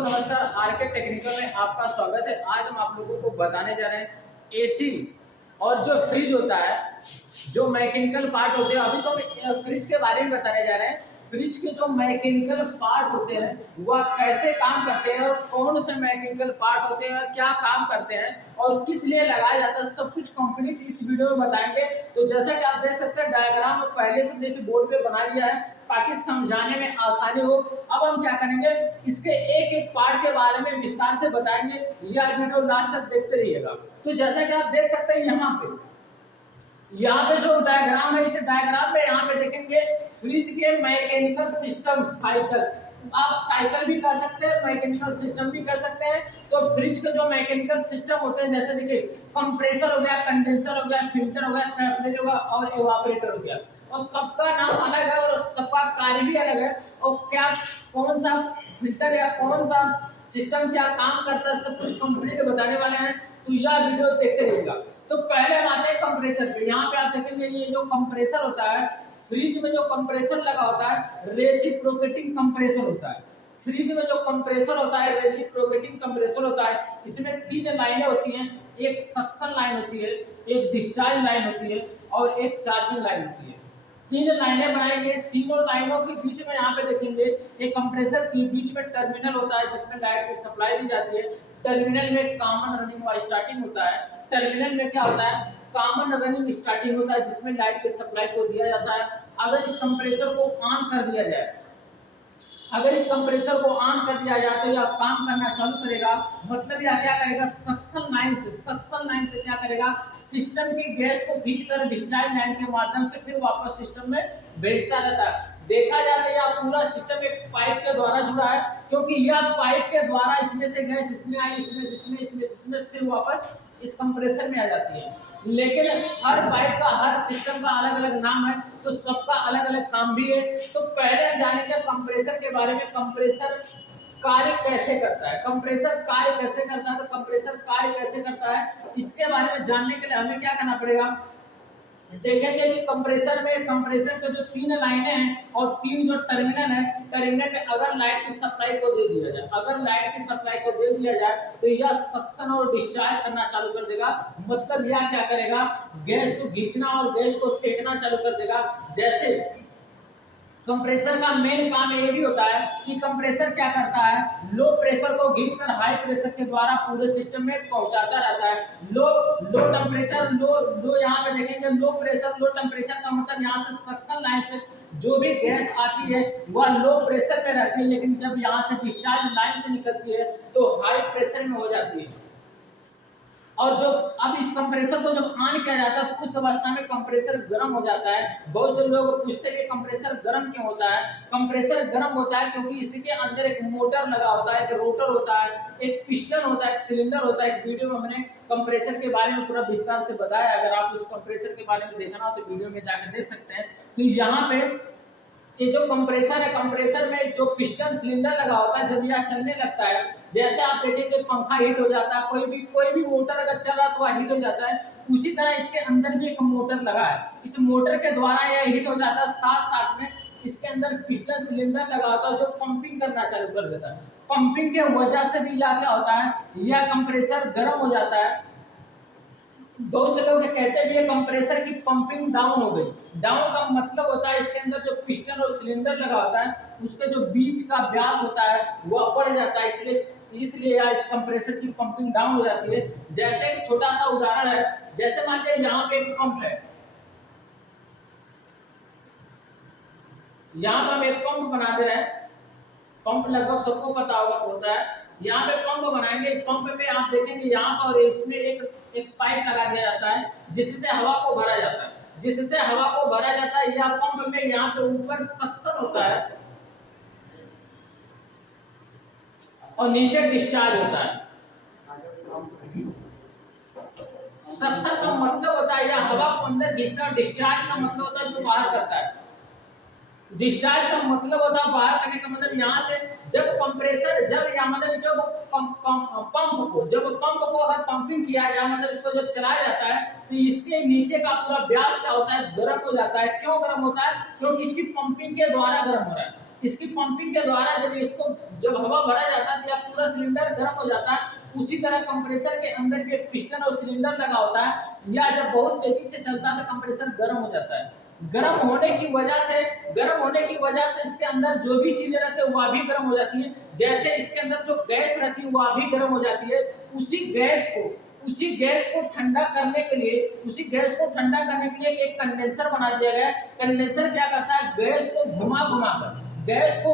नमस्कार, R K technical में आपका स्वागत है। आज हम आप लोगों को बताने जा रहे हैं एसी और जो फ्रिज होता है, जो मैकेनिकल पार्ट होते हैं। अभी तो हम फ्रिज के बारे में बताने जा रहे हैं। फ्रिज के जो मैकेनिकल पार्ट होते हैं वह कैसे काम करते हैं और कौन से मैकेनिकल पार्ट होते हैं, क्या काम करते हैं और किस लिए लगाया जाता है, सब कुछ कंप्लीट इस वीडियो में बताएंगे। तो जैसा कि आप देख सकते हैं, डायग्राम पहले से जैसे बोर्ड पे बना लिया है ताकि समझाने में आसानी हो। अब हम क्या करेंगे, इसके एक एक पार्ट के बारे में विस्तार से बताएंगे। यह वीडियो लास्ट तक देखते रहिएगा। तो जैसा कि आप देख सकते हैं, यहाँ पे जो डायग्राम है, इस डायग्राम में यहाँ पे देखेंगे फ्रिज के मैकेनिकल सिस्टम साइकिल। आप साइकिल भी कर सकते हैं, मैकेनिकल सिस्टम भी कर सकते हैं। तो फ्रिज के जो मैकेनिकल सिस्टम होते हैं, जैसे देखिए कंप्रेसर हो गया, कंडेंसर हो गया, फिल्टर हो गया, ट्रांसलेटर हो गया और एवापोरेटर हो गया। और सबका नाम अलग है और सबका कार्य भी अलग है। और क्या कौन सा फिल्टर या कौन सा सिस्टम क्या काम करता है, सब कुछ कंप्लीट बताने वाले हैं। तो यह वीडियो देखते रहिएगा। तो पहले हम आते हैं कंप्रेसर पे। यहाँ पे आप देखेंगे ये जो कंप्रेसर होता है, फ्रिज में जो कंप्रेसर लगा होता है रेसिप्रोकेटिंग कंप्रेसर होता है। फ्रिज में जो कंप्रेसर होता है रेसिप्रोकेटिंग कंप्रेसर होता है। इसमें तीन लाइनें होती हैं, एक सक्शन लाइन होती है, एक डिस्चार्ज लाइन होती है और एक चार्जिंग लाइन होती है। तीन लाइनें बनाएंगे, तीनों लाइनों के बीच में यहाँ पे देखेंगे एक कंप्रेसर के बीच में टर्मिनल होता है जिसमें लाइट की सप्लाई दी जाती है। टर्मिनल में कॉमन रनिंग व स्टार्टिंग होता है। टर्मिनल में क्या होता है, कॉमन रनिंग स्टार्टिंग होता है जिसमें लाइट की सप्लाई को दिया जाता है। अगर इस कंप्रेसर को ऑन कर दिया जाए, अगर इस कंप्रेसर को ऑन कर दिया जाए तो यह काम करना चालू करेगा। मतलब यह क्या करेगा, सक्शन लाइन से क्या करेगा, सिस्टम की गैस को खींचकर डिस्चार्ज लाइन के माध्यम से फिर वापस सिस्टम में भेजता रहता है। देखा जाए तो यह पूरा सिस्टम एक पाइप के द्वारा जुड़ा है, क्योंकि यह पाइप के द्वारा इसमें से गैस इसमें आई, इसमें फिर वापस इस कंप्रेसर में आ जाती है। लेकिन हर पाइप का, हर सिस्टम का अलग अलग नाम है, तो सबका अलग अलग काम भी है। तो पहले जानेंगे कंप्रेसर के बारे में। कंप्रेसर कार्य कैसे करता है, कंप्रेसर कार्य कैसे करता है। तो कंप्रेसर कार्य कैसे करता है, इसके बारे में जानने के लिए हमें क्या करना पड़ेगा, देखेंगे कि कंप्रेसर के जो तीन लाइनें हैं और तीन जो टर्मिनल है, टर्मिनल में अगर लाइट की सप्लाई को दे दिया जाए, तो यह सक्शन और डिस्चार्ज करना चालू कर देगा। मतलब यह क्या करेगा, गैस को खींचना और गैस को फेंकना चालू कर देगा। जैसे कंप्रेसर का मेन काम ये भी होता है कि कंप्रेसर क्या करता है, लो प्रेशर को खींचकर हाई प्रेशर के द्वारा पूरे सिस्टम में पहुंचाता रहता है। लो टेम्परेचर, लो यहाँ पे देखेंगे लो टेम्परेचर का मतलब यहाँ से सक्शन लाइन से जो भी गैस आती है वह लो प्रेशर में रहती है, लेकिन जब यहाँ से डिस्चार्ज लाइन से निकलती है तो हाई प्रेशर में हो जाती है। और जो अब इस कंप्रेसर को जब ऑन किया जाता है तो उस अवस्था में कंप्रेसर गर्म हो जाता है। बहुत से लोग पूछते हैं कि कंप्रेसर गर्म क्यों होता है। कंप्रेसर गर्म होता है क्योंकि इसके अंदर एक मोटर लगा होता है, एक रोटर होता है, एक पिस्टन होता है, एक सिलेंडर होता है। एक वीडियो में हमने कंप्रेसर के बारे में पूरा विस्तार से बताया। अगर आप उस कंप्रेसर के बारे में देखना हो तो वीडियो में जाकर देख सकते हैं। तो यहाँ पे ये जो कंप्रेसर है, कंप्रेसर में जो पिस्टन सिलेंडर लगा होता है, जब यह चलने लगता है, जैसे आप देखेंगे पंखा हीट हो जाता है, कोई भी मोटर अगर चल रहा है तो वह हीट हो जाता है, उसी तरह इसके अंदर भी एक मोटर लगा है। इस मोटर के द्वारा यह हीट हो जाता है। साथ में इसके अंदर पिस्टन सिलेंडर लगा होता है जो पंपिंग करना चालू कर देता है। पंपिंग के वजह से भी यह क्या होता है, यह कंप्रेसर गर्म हो जाता है। बहुत से लोग कहते भी है कंप्रेसर की पंपिंग डाउन हो गई। डाउन का मतलब होता है इसके अंदर जो पिस्टन और सिलेंडर लगा होता है उसके जो बीच का व्यास होता है वह बढ़ जाता है, इसलिए इस कंप्रेसर की पंपिंग डाउन हो जाती है। जैसे एक छोटा सा उदाहरण है, जैसे मान लीजिए यहाँ पे एक पंप है, यहाँ पर हम एक पंप बना दे रहे हैं। पंप लगभग सबको पता होता है। यहाँ पे पंप बनाएंगे, पंप में आप देखेंगे यहाँ पर इसमें एक पाइप लगा दिया जाता है जिससे हवा को भरा जाता है। यह पंप में यहाँ पे ऊपर सक्शन होता है और नीचे डिस्चार्ज होता है। सक्शन का मतलब होता है यह हवा को अंदर खींचना, डिस्चार्ज का मतलब होता है जो बाहर करता है। डिस्चार्ज का मतलब होता है बाहर करने का मतलब यहाँ से जब कंप्रेसर, जब या मतलब जब पंप को अगर पंपिंग किया जाए, मतलब इसको जब चलाया जाता है तो इसके नीचे का पूरा व्यास क्या होता है, गर्म हो जाता है। क्यों गर्म होता है, क्योंकि इसकी पंपिंग के द्वारा गर्म हो रहा है। इसकी पंपिंग के द्वारा जब हवा भरा जाता है तो यह पूरा सिलेंडर गर्म हो जाता है। उसी तरह कंप्रेसर के अंदर भी एक पिस्टन और सिलेंडर लगा होता है। या जब बहुत तेजी से चलता है तो कंप्रेसर गर्म हो जाता है। गर्म होने की वजह से इसके अंदर जो भी चीजें रहती है वह भी गर्म हो जाती है। जैसे इसके अंदर जो गैस रहती है वह भी गर्म हो जाती है। उसी गैस को ठंडा करने के लिए एक कंडेंसर बना दिया गया है। कंडेंसर क्या करता है, गैस को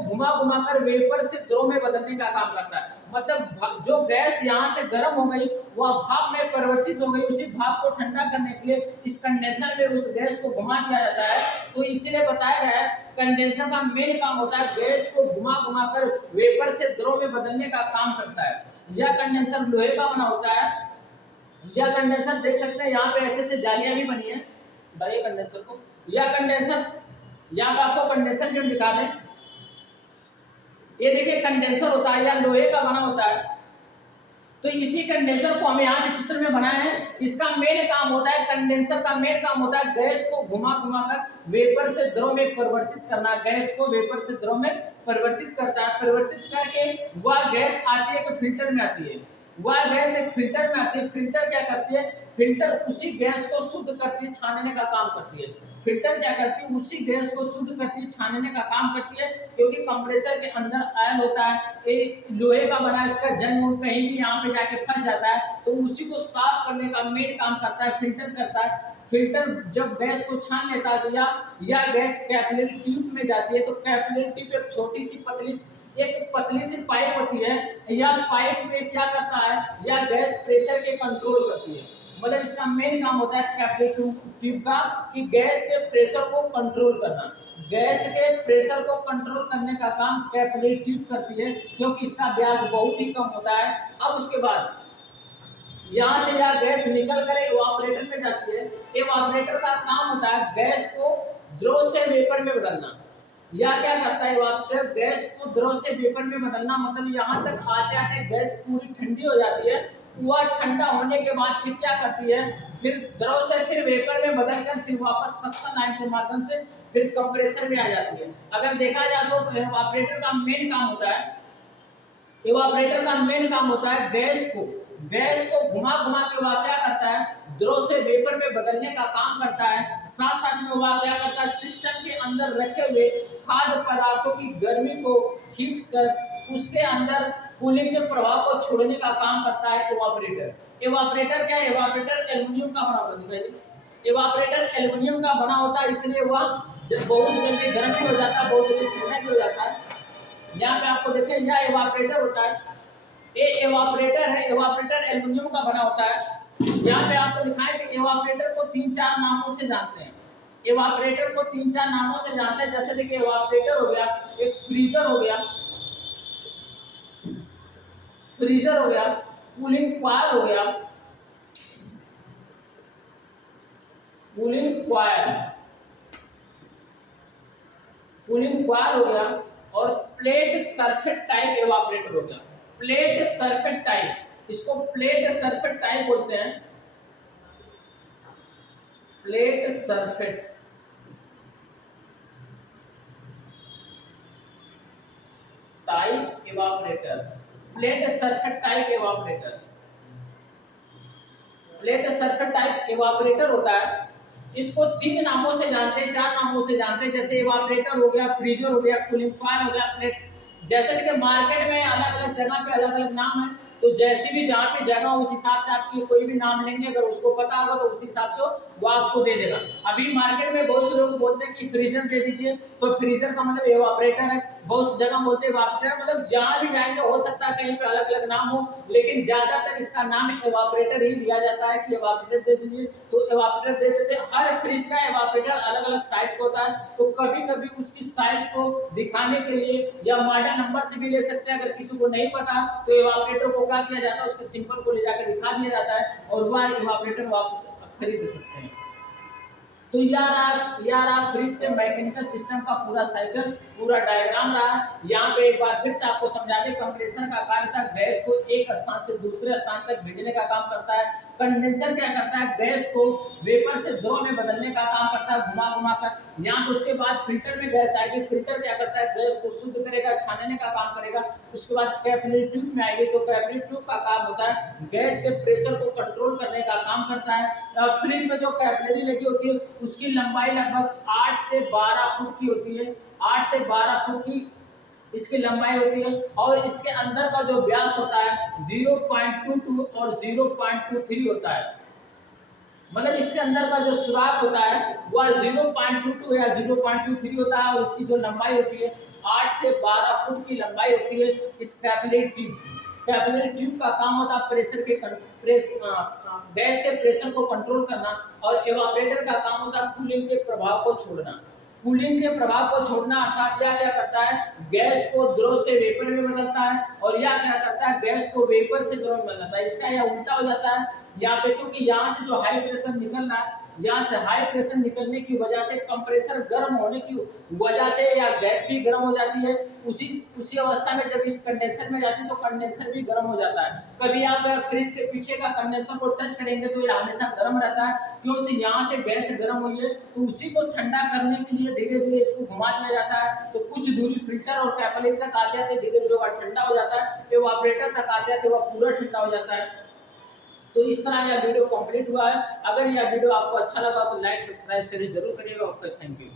घुमा घुमा कर वेपर से द्रव में बदलने का काम करता है। मतलब जो गैस यहाँ से गर्म हो गई वह भाप में परिवर्तित हो गई, उसी भाप को ठंडा करने के लिए इस कंडेंसर में उस गैस को घुमा दिया जाता है। तो इसीलिए बताया गया है कंडेंसर का मेन काम होता है गैस को घुमा घुमा कर वेपर से द्रव में बदलने का काम करता है। यह कंडेंसर लोहे का बना होता है। यह कंडेंसर देख सकते हैं यहाँ पे ऐसे जालियां भी बनी है। बताइए कंडेंसर को, यह कंडेंसर यहाँ पे आपको कंडेंसर भी हम दिखा दें। ये देखिए कंडेंसर होता है या लोहे का बना होता है। तो इसी कंडेंसर को हम यहाँ पे चित्र में बनाए हैं। इसका मेन काम होता है, कंडेंसर का मेन काम होता है गैस को घुमा घुमा कर वेपर से द्रव में परिवर्तित करना। गैस को वेपर से द्रव में परिवर्तित करता है। परिवर्तित करके वह गैस आती है कि फिल्टर में आती है। वह गैस एक फिल्टर में आती है। फिल्टर क्या करती है, फिल्टर उसी गैस को शुद्ध करती है, छानने का काम करती है। फिल्टर क्या करती है, उसी गैस को शुद्ध करती है, छानने का काम करती है। क्योंकि कंप्रेसर के अंदर आयल होता है, ये लोहे का बना है, इसका जंग कहीं भी यहाँ पे जाके फंस जाता है तो उसी को साफ करने का मेन काम करता है, फिल्टर करता है। फिल्टर जब गैस को छान लेता है तो या गैस कैपिलरी ट्यूब में जाती है। तो कैपिलरी ट्यूब एक छोटी सी पतली सी पाइप होती है। यह पाइप में क्या करता है, यह गैस प्रेशर के कंट्रोल करती है। मतलब इसका मेन काम होता है कैपिलरी ट्यूब का कि गैस के प्रेशर को कंट्रोल करना। गैस के प्रेशर को कंट्रोल करने का काम कैपिलरी ट्यूब करती है, क्योंकि इसका व्यास बहुत ही कम होता है। अब उसके बाद यहाँ से यह गैस निकल कर इवापोरेटर में जाती है। इवापोरेटर का काम होता है गैस को द्रव से वेपर में बदलना। यह क्या करता है, इवापोरेटर गैस को द्रव से वेपर में बदलना। मतलब यहाँ तक आते आते गैस पूरी ठंडी हो जाती है। वह ठंडा होने के बाद फिर क्या करती है, फिर द्रव से फिर वेपर में बदलकर फिर वापस सक्शन लाइन के माध्यम से फिर कंप्रेसर में आ जाती है। अगर देखा जाए तो इवापोरेटर का मेन काम होता है गैस को घुमा घुमा के वह क्या करता है, द्रव से वेपर में बदलने का काम करता है। साथ साथ में वह क्या करता है, सिस्टम के अंदर रखे हुए खाद्य पदार्थों की गर्मी को खींचकर उसके अंदर कूलिंग के प्रभाव को छोड़ने का काम करता है इवापोरेटर क्या है, इवापोरेटर एल्युमिनियम का बना होता है। इवापोरेटर एल्युमिनियम का बना होता है, इसलिए वह बहुत जल्दी गर्म भी हो जाता है, बहुत जल्दी ठंडा भी हो जाता है। यहाँ पे आपको देखें यह इवापोरेटर होता है, ये इवापोरेटर है। इवापोरेटर एल्युमिनियम का बना होता है। यहाँ पे आपको दिखाएं कि इवापोरेटर को 3-4 नामों से जानते हैं। जैसे देखिए इवापोरेटर हो गया, एक फ्रीजर हो गया, कूलिंग कॉइल हो गया, और प्लेट सरफेस टाइप इवापोरेटर हो गया। प्लेट सरफेस टाइप, इसको प्लेट सरफेस टाइप बोलते हैं। Plate surface type evaporator, plate surface type evaporator होता है। इसको 3 नामों से जानते हैं, 4 नामों से जानते हैं। जैसे इवापोरेटर हो गया, फ्रीजर हो गया, कूलिंग कॉइल हो गया, प्लेट। जैसे कि मार्केट में अलग अलग जगह पे अलग अलग नाम है, तो जैसे भी जहाँ पे जगह उस हिसाब से आपकी कोई भी नाम लेंगे, अगर उसको पता होगा तो उसी हिसाब से वो आपको दे देगा। अभी मार्केट में बहुत से लोग बोलते हैं कि फ्रीजर दे दीजिए, तो फ्रीजर का मतलब इवापोरेटर है। बहुत जगह बोलते हैं इवापोरेटर, मतलब जहाँ भी जाएंगे हो सकता है कहीं पे अलग अलग नाम हो, लेकिन ज्यादातर इसका नाम इवापोरेटर ही दिया जाता है कि इवापोरेटर दे दीजिए, तो इवापोरेटर दे देते हैं। हर फ्रिज का इवापोरेटर अलग अलग साइज का होता है, तो कभी कभी उसकी साइज को दिखाने के लिए या मॉडल नंबर से भी ले सकते हैं। अगर किसी को नहीं पता तो इवापोरेटर को क्या किया जाता है, उसके सिंबल को ले जाकर दिखा दिया जाता है और वह इवापोरेटर आप उसे खरीद सकते हैं। तो यार फ्रिज के मैकेनिकल सिस्टम का पूरा साइकिल, पूरा डायग्राम रहा। यहाँ पे एक बार फिर से आपको समझा दें, कंप्रेसर का कार्य था गैस को एक स्थान से दूसरे स्थान तक भेजने का काम करता है। कंडेंसर क्या करता है, गैस को वेपर से द्रव में बदलने का काम करता है, घुमा घुमा कर। यहाँ पर उसके बाद फिल्टर में गैस आएगी, फिल्टर क्या करता है, गैस को शुद्ध करेगा, छानने का काम करेगा। उसके बाद कैपिलरी ट्यूब में आएगी, तो कैपिलरी ट्यूब का काम होता है गैस के प्रेशर को कंट्रोल करने का काम करता है। फ्रिज में जो कैपिलरी लगी होती है उसकी लंबाई लगभग 8 से 12 फुट की होती है, 8 से 12 फुट की इसकी लंबाई होती है। और इसके अंदर का जो व्यास होता है 0.22 और 0.23 होता है, मतलब इसके अंदर का जो सुराख होता है वह 0.22 या 0.23 होता है। और इसकी जो लंबाई होती है 8 से 12 फुट की लंबाई होती है इस कैपिलरी ट्यूब। कैपिलरी ट्यूब का काम होता है गैस के प्रेशर को कंट्रोल करना, और एवापोरेटर का काम होता है कूलिंग के प्रभाव को छोड़ना। कूलिंग के प्रभाव को छोड़ना अर्थात यह क्या करता है, गैस को द्रव से वेपर में बदलता है, और यह क्या करता है, गैस को वेपर से द्रव में बदलता है। इसका यह उल्टा हो जाता है यहाँ पे, क्योंकि यहाँ से जो हाई प्रेशर निकल रहा है, यहाँ से हाई प्रेशर निकलने की वजह से कंप्रेसर गर्म होने की वजह से या गैस भी गर्म हो जाती है। उसी अवस्था में जब इस कंडेंसर में जाती है तो कंडेंसर भी गर्म हो जाता है। कभी आप फ्रिज के पीछे का कंडेंसर को टच करेंगे तो यह हमेशा गर्म रहता है, क्योंकि यहाँ से गैस गर्म हुई है, तो उसी को ठंडा करने के लिए धीरे धीरे इसको घुमा दिया जाता है। तो कुछ दूरी फिल्टर और कैपिलरी तक आते आते धीरे धीरे वह ठंडा हो जाता है, एवापोरेटर तक आते आते वह पूरा ठंडा हो जाता है। तो इस तरह यह वीडियो कंप्लीट हुआ है। अगर यह वीडियो आपको अच्छा लगा तो लाइक सब्सक्राइब शेयर जरूर करिएगा। Okay, thank you.